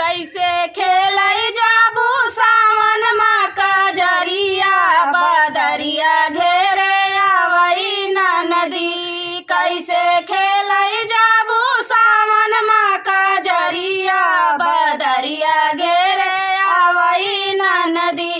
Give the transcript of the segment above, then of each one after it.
कैसे खेलई जाबू सावन माँ का जरिया बदरिया घेरे आवई ना नदी। कैसे खेलई जाबू सावन माँ का जरिया बदरिया घेरे आवई ना नदी।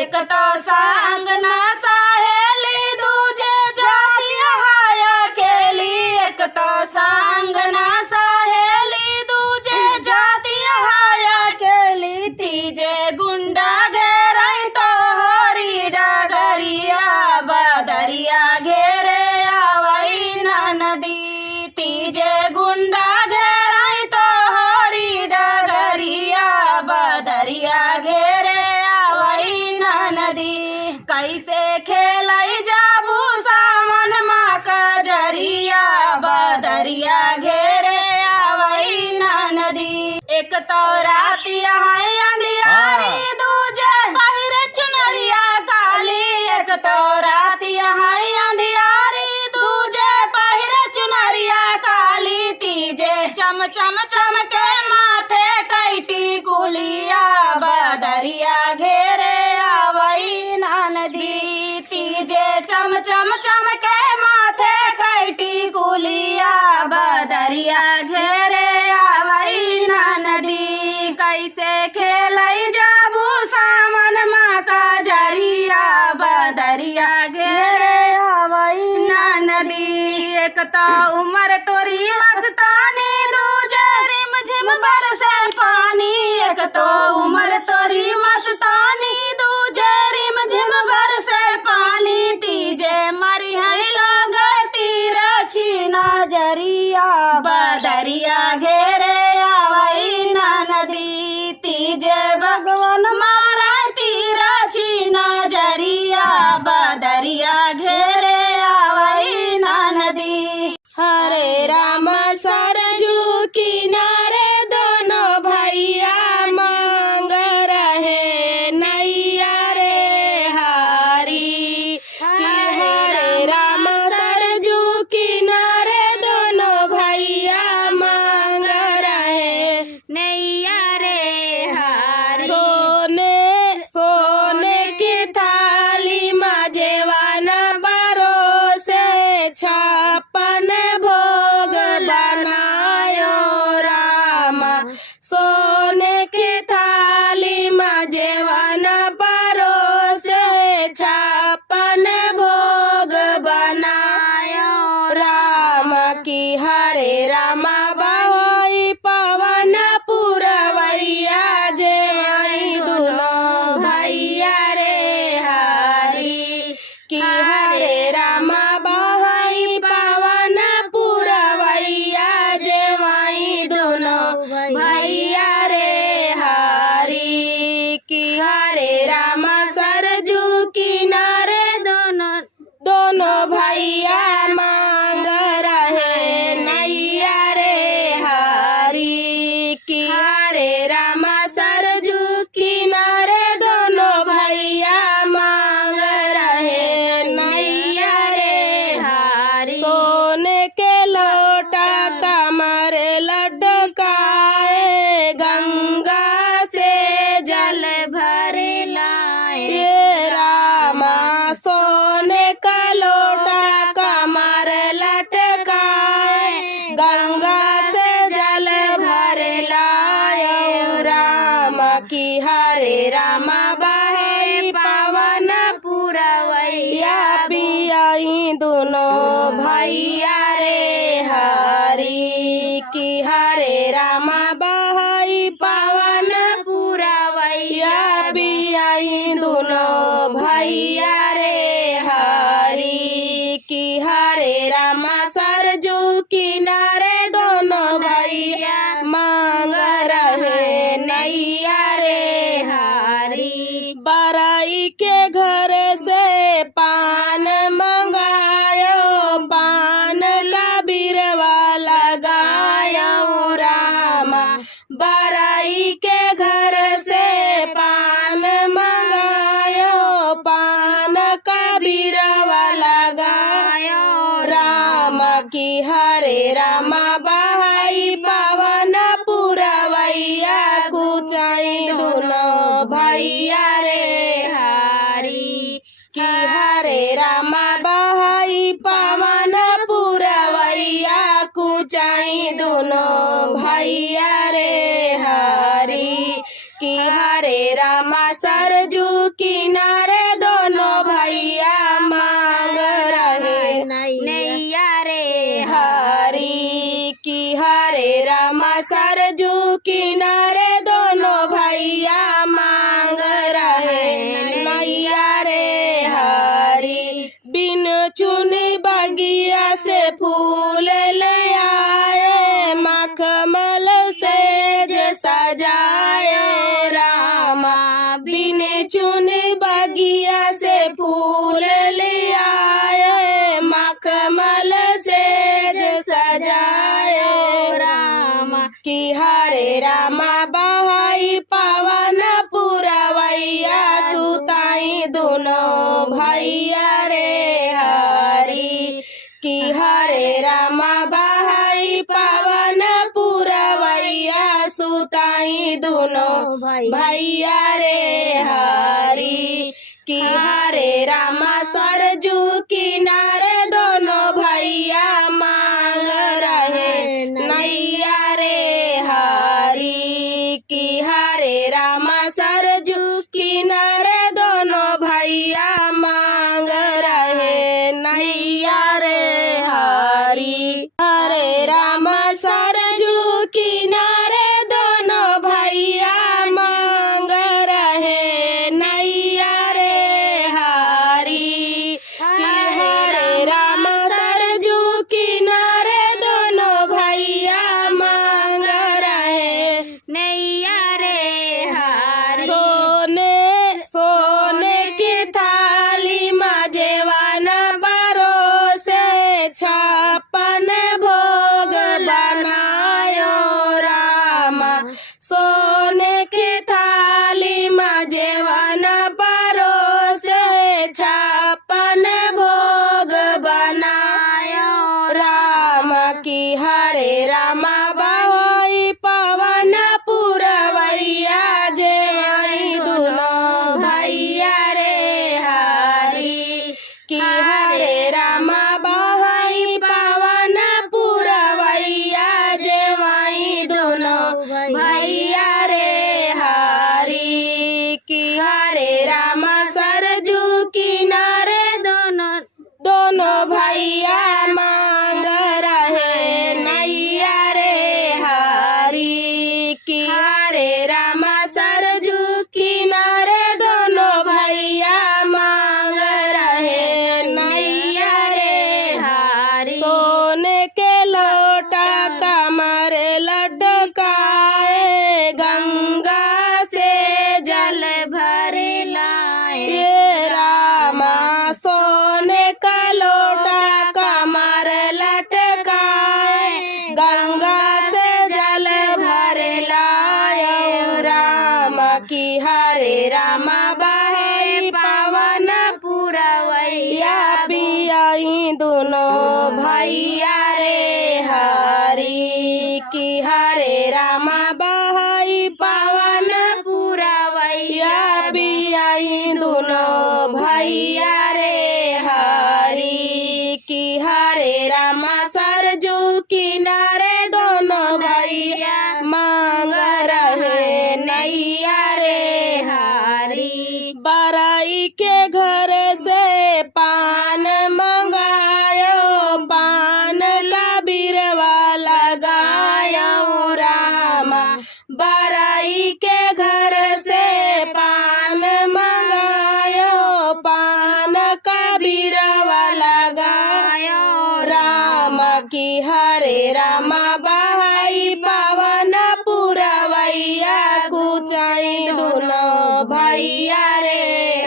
एक तो संग ना सहेली दूजे जाती हाय अकेली। एक तो संग ना सहेली दूजे जाती हाय अकेली। तीजे गुंडा घेरई तो होरी डगरिया बदरिया घेरे आवई ना नदी। तीजे गुंडा घेरई तो होरी डगरिया बदरिया घेरे आवई ना नदी। कैसे खेलई जाबू सावन माँ का जरिया बदरिया घेरे आवई ना नदी। एक तो राती है अंधियारी दूजे पहिरे चुनरिया काली। एक तो राती है अंधियारी दूजे पहिरे चुनरिया काली। तीजे चम चम चमके माथे कैटी कुलिया बदरिया घेरे आवई ना नदी। तीजे चम चम चमके माथे कैटी कुलिया बदरिया घेरे आवई ना नदी। कैसे खेलई जाबू सावन माँ का जरिया बदरिया घेरे आवई ना नदी। एक तो उमर तोरी मस्तानी दूजे रिम झिम बरसे पानी। एक तो उमर तोरी मस्तानी दूजे रिम झिम बरसे पानी। तीजे मरी है लोग तीर छीना जरिया बदरिया घेरे आवई ना नदी। तीजे भगवान मारा तीर छीना जरिया बदरिया घेरे आवई ना नदी। हरे राम सरजू किनारे दोनों भैया मांग रहे नैया रे हारी। हरे राम सरजू किनारे दोनों भैया मांग रहे नैया रे हारी। सोने सोने की थाली मजेवाना परोसे छप्पन भोग बनायो रामा। सोने की थाली मजेवाना परोसे छप्पन भोग बनायो राम। की हरे रामा बाहोई पवन पुरवैया जेवई दुनो भैया रे हारी। की हरे रामा बाहोई पवन पुरवैया जेवई दुनो भैया रे हारी। की हरे रामा सरजू किनारे दोनों भैया मांग रहे नैया रे हारी। की हरे रामा सरजू किनारे दोनों भैया मांग रहे नैया रे हारी। सोने के लोटा कमर लटकाए गंगा से जल भर लाए। ये रामा सोने का लोटा कमर लटकाए गंगा से जल भर लाए राम। की हरे रामा बाई पवन पुरवैया पियाई दोनों भैया रे हारी। की हरे रामा बाई पवन पुरवैया पियाई दोनों भैया रे हारी। की हरे रामा सरजू किनारे दोनों भैया मांग रहे नैया रे हारी। बराई के घर से पान मंगायो पान का बिरवा लगायो रामा। बराई के घर से पान मंगायो पान का बिरवा लगायो राम। की हरे रामा बाई पवन पुरवैया कुचाई दोनों भैया रे हरी कि हरे रामा बहाई पावन पुरवैया कुचाई दोनों भैया रे हरी कि हरे रामा सरजू किनारे दोनों भैया मांग रहे नैया रे हरी कि हरे रामा सरजू किनारे दोनों भैया मांग रहे नैया रे हरी बिन चुनी बगिया से फूल ले आए मखमल सेज सजाए रामा बिन चुनी बगिया से फूल ले आए मखमल सेज सजाए रामा कि हरे रामा बहाई पावन पुरवैया सुताई दोनों भैया रे हरी कि हरे रामा बहाई पावन पुरवैया सुताई दोनों भैया रे हरी कि हरे रामा सरजू किनारे दोनों भैया मांग रहे नैया रे हरी कि हरे रामा सरजू किनारे दोनों भैया मांग रहे नैया रे हरी हरे रामा सरजू किनारे दोनों भैया मांग रहे नैया रे हरी कि हरे रामा सरजू किनारे दोनों भैया मांग रहे नैया रे हरी सोने की थाली मजेवाना परोसे छप्पन भोग बनायो रामा सोने की थाली मजेवाना परोसे छप्पन भोग बनायो राम की हरे रामा बहाई पवन पुरवैया जेवाई दोनों भैया रे हरी कि हरे रामा बहाई पवन पुरवैया जेवाई दोनों भैया रे हरी कि हरे रामा सरजू किनारे दोनों भैया मांग रहे नैया रे हरी कि हरे रामा सरजू किनारे दोनों भैया मांग रहे नैया रे हरी सोने के लोटा कमर लटकाए गंगा से जल भर लाए ये रामा सोने का लोटा कमर लटकाए गंगा से जल भर लाए रामा की हरे रामा बहाई पावन पुरवैया पियाई दोनों भैया रे हरी कि हरे रामा बहाई पावन पुरवैया पियाई दोनों भैया रे हरी कि हरे रामा सरजू किनारे दोनों भैया मांग रहे नैया रे हरी बराई के घर से पान मंगायो पान का बिरवा लगायो रामा बराई के घर से पान मंगायो पान का बिरवा लगायो रामा की हरे रामा बहाई पावन पुरवैया कुचाई दोनों भैया रे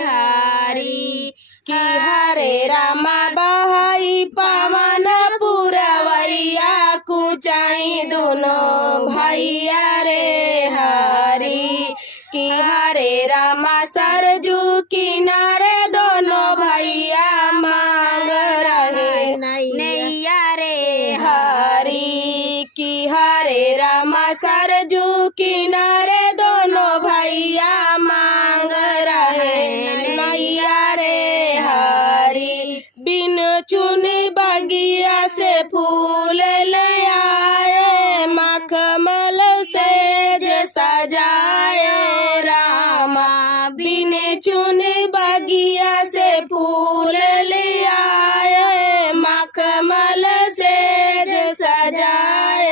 हरी कि हरे रामा बहाई पावन पुरवैया कुचाई दोनों भैया रे हरी कि हरे रामा सरजू किनारे दोनों भैया मांग रहे नैया रे हरी कि हरे रामा सरजू किनारे दोनों सजाए रामा, बिने चुन बगिया से फूल ले आए, मखमल सेज सजाए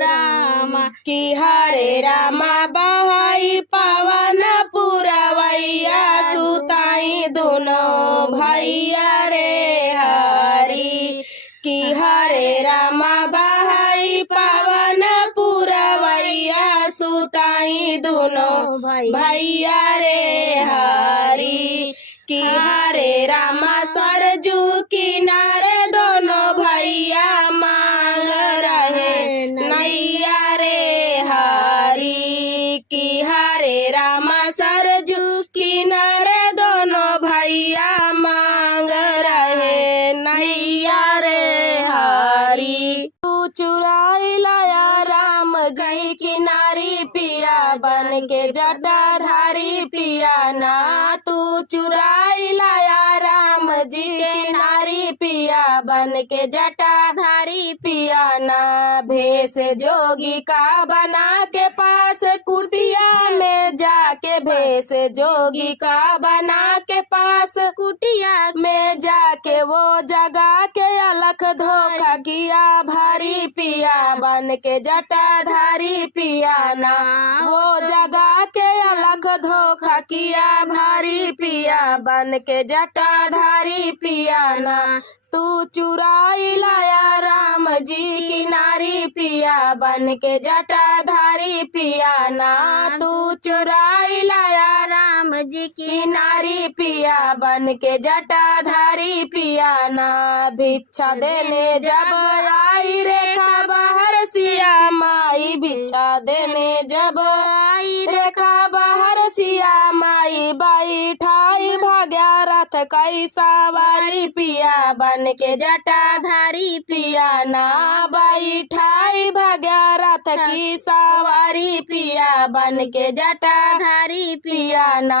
रामा, कि हरे रामा बहाई पवन पुरवैया, सुताई दोनों भैया रे हरी, कि हरे रामा बहाई पवन पुरवैया, सुताई दोनों भैया रे हरी, कि हरे रामा सरजू किनारे दोनों भैया, मांग रहे नैया रे हरी, कि हरे रामा सरजू किनारे दोनों भैया, मांग रहे नैया रे हरी। तू चुराई लाया राम जी किनारी पिया, बन के जटाधारी पिया ना, तू चुराई लाया राम जी किनारी पिया, बन के जटाधारी पिया ना, भेष जोगी का बना के पास कुटिया में जाके, भेष जोगी का बना के पास कुटिया में जाके, वो जगा के अलख धोखा किया भारी पिया, बन के जटाधारी पिया ना, वो जगा के अलख धोखा किया भारी पिया, बन के जटाधारी पिया ना, तू चुराई लाया राम जी किनारी पिया, बन के जटाधारी पिया ना, तू चुराई लाया राम जी किनारी पिया, बन के जटाधारी पिया ना, भिक्षा देने जब आई रेखा बाहर सिया माई, भिक्षा देने जब आई रेखा बाहर सिया माई, बाई ठाई भाग्या रथ कई सवारी पिया, बन के जटाधारी पिया ना, बाई ठाई भाग्या रथ की सवारी पिया, बन के जटाधारी पिया ना,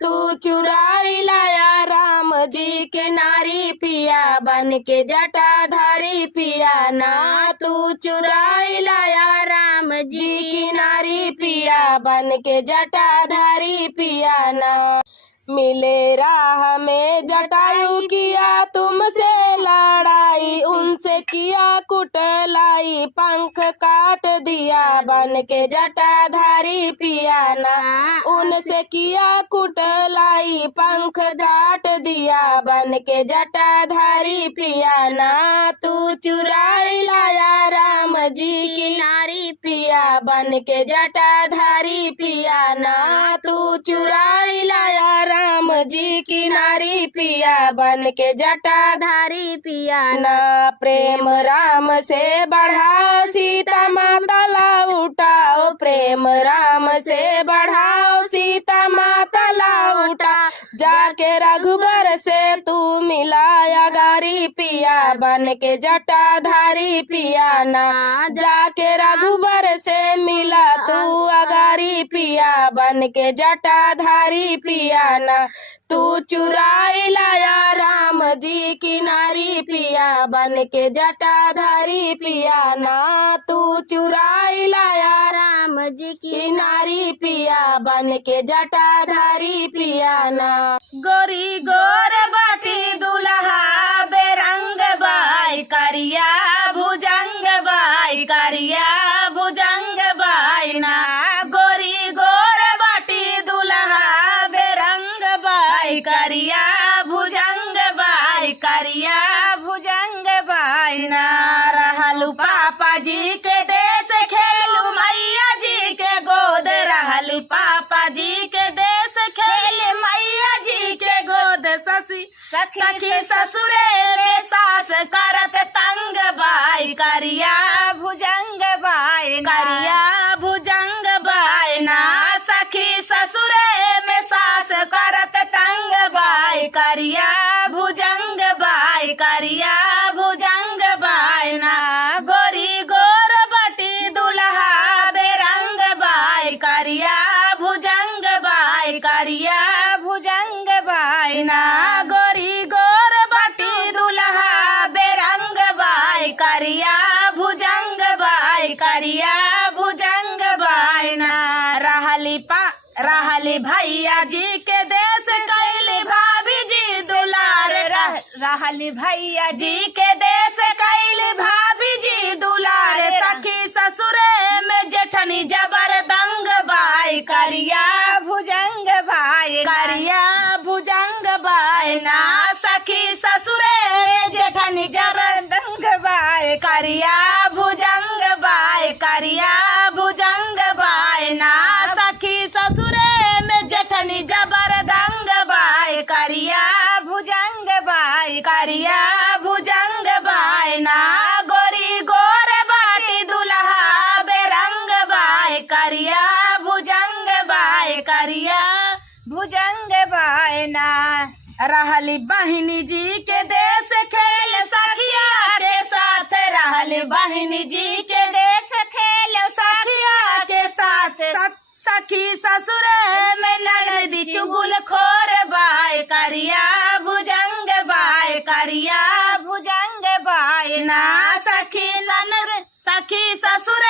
तू चुराई लाया राम जी के नारी पिया, बन के जटाधारी पिया ना, तू चुराई लाया राम जी की नारी पिया, बन के जटाधारी पिया ना, मिले राह में जटायु किया तुमसे लड़ाई, उनसे किया कुटलाई, पंख काट दिया, बन के जटाधारी पिया ना, उनसे किया कुटलाई, पंख काट दिया, बन के जटाधारी पिया ना, तू चुराई लाया राम जी की नारी पिया, बन के जटाधारी पिया ना, तू चुराई लाया राम जी की नारी पिया, बन के जटाधारी पिया ना, प्रेम राम से बढ़ाओ सीता माता ला उठाओ, प्रेम राम से बढ़ाओ सीता माता ला उठा, जाके रघुबर से तू मिलाया गारी पिया, बन के जटाधारी पिया ना, जाके रघुबर से मिला तू अगारी पिया, बन के जटाधारी पिया ना, तू चुराई लाया राम जी की नारी पिया, बन के जटाधारी पिया ना, तू चुराई लाया राम जी की नारी पिया, बन के जटाधारी पिया ना, गोरी गोर बाटी दुल्हा बेरंग बाई, करिया भुजंग बाई, करिया भुजंग बाई ना, गोरी गोर बाटी दुल्हा बेरंग बाई, करिया भुजंग बाई, करिया भुजंग बाई ना, रहलू पापा जी के देश खेलू मैया जी के गोद, रहलू पापा जी के देश खेल मैया जी के गोद, सखी ससुरे में सास करत तंग बाई, करिया भुजंग बाई, करिया भुजंग बाई ना, सखी ससुरे में सास करत तंग बाई, करिया भुजंग बाई, करिया भुजंग बाई ना, गोरी गोर बटी दुल्हा बेरंग बाई, करिया भुजंग बाई, करिया भुजंग बाई ना, गोरी गोर बटी दुल्हा बेरंग बाई, करिया भुजंग बाई, करिया भुजंग बाई। रहली भैया जी के देश कैली भाभी जी दुलार रहली भैया जी के देश कैली भाभी जी दुलार सखी ससुरे में जेठनी जबर दंग बाई करिया भुजंग भाई करिया भुजंग बाई ना सखी ससुरे में जेठनी जबर दंग बाई करिया भुजंग बाई करिया भुजंग बाई ना सखी ससुरे में जेठनी जबर दंग बाई करिया भुजंग बाई करिया भुजंग बाई ना गोरी गोर बाटी दुल्हा बेरंग बाई करिया भुजंग बाई करिया भुजंग बाई ना रहली बहिनी जी के देश खेल सखिया के साथ रहली बहिनी जी के देश खेल सखिया के साथ सखी ससुर में ननदी चुगुल खोर बाय करिया भुजंग बाय करिया भुजंग बाय ना सखी ननद सखी ससुर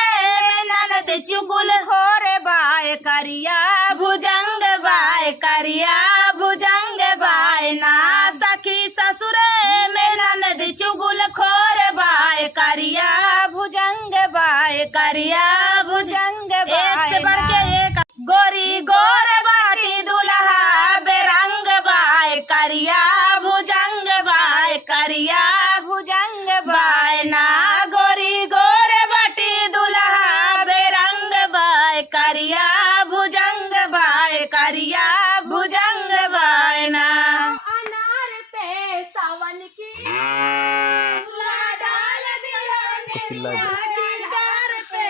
में ननद चुगुल खोर बाय करिया भुजंग बाय करिया भुजंग बाय ना सखी ससुर में ननद चुगुल खोर बाय करिया भुजंग बाय करिया भुजंग बाय एक से बढ़ के एक गोरी गोर बाटी दुल्हा बेरंग बाय करिया भुजंग बाय करिया भुजंग बाय ना गोरी गोर बाटी दुल्हा बेरंग बाय करिया भुजंग बाय करिया भुजंग बाय ना अनार पे सावन की झूला डाल दिया डार पे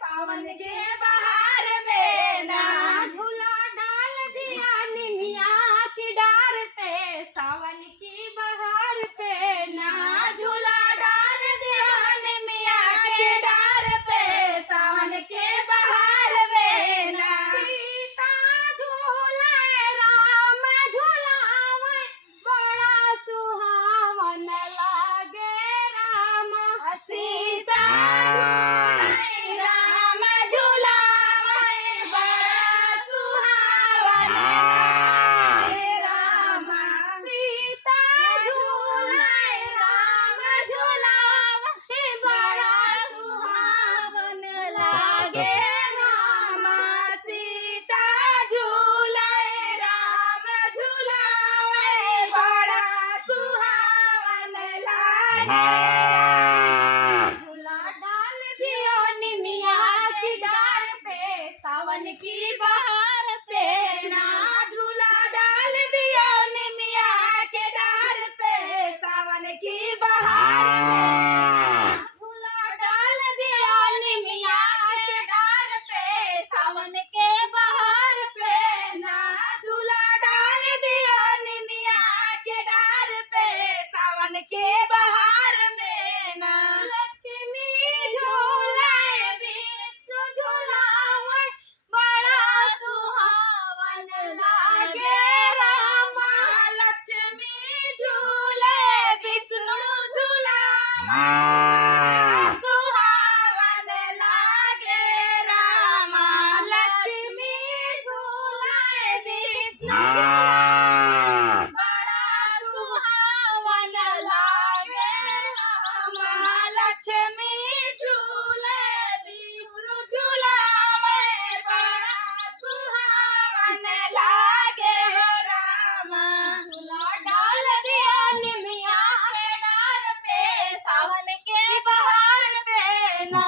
सावन के बहार में ना झूला डाल दिया निमिया की डार पे सावन की बहार पे ना झूला डाल दिया निमिया के डार पे सावन के बहार में ना सीता झूले राम झूलावे बड़ा सुहावन लागे राम सीता राम झूलावे बड़ा सुहावन लागे राम सीता झूले राम झूलावे बड़ा सुहावन लागे राम सीता झूले राम झूलावे बड़ा सुहावन लागे झूला डाल दियो निमिया की डार पे सावन की बहार पे ना झूला डाल दियो निमिया के डार पे सावन की बहार में झूला डाल दियो निमिया के डार पे सावन के बहार पे ना झूला डाल दियो निमिया के डार पे सावन के बहार में ना लक्ष्मी झूले विष्णु झूलावे बड़ा सुहावन लागे रामा लक्ष्मी झूले विष्णु झूलावे सुहावन लागे रामा लक्ष्मी झूले विष्णु झूलावे बड़ा सुहावन लागे रामा लक्ष्मी झूले विष्णु झूलावे बड़ा सुहावन लागे रामा झूला डाल दिया निमिया के डार पे सावन के बहार पे ना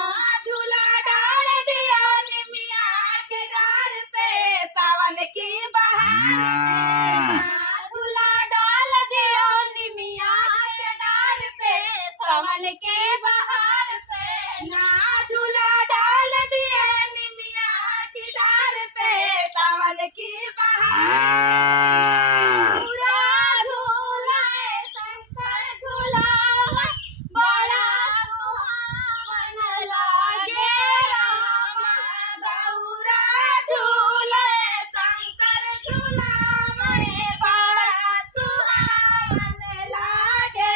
झूला डाल दिया निमिया के डार पे सावन की बहार में ना झूला डाल दिया निमिया के डार पे सावन के बहार पे ना झूला डाल दिया निमिया की डार पे सावन की बहार पूरा झूला शंकर झूलावे बड़ा सुहावन लागे रामा गौरा झूले शंकर झूलावे बड़ा सुहावन लागे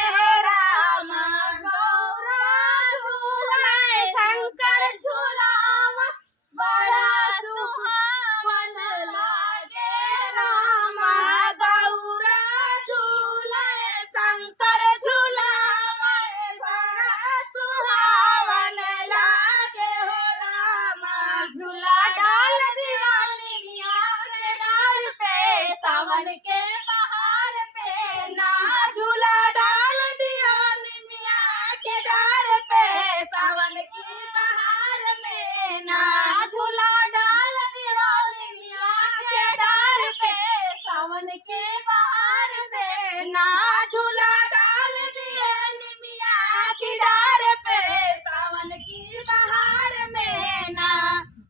रामा गौरा झूले शंकर झूलावे बड़ा सुहावन लागे बन के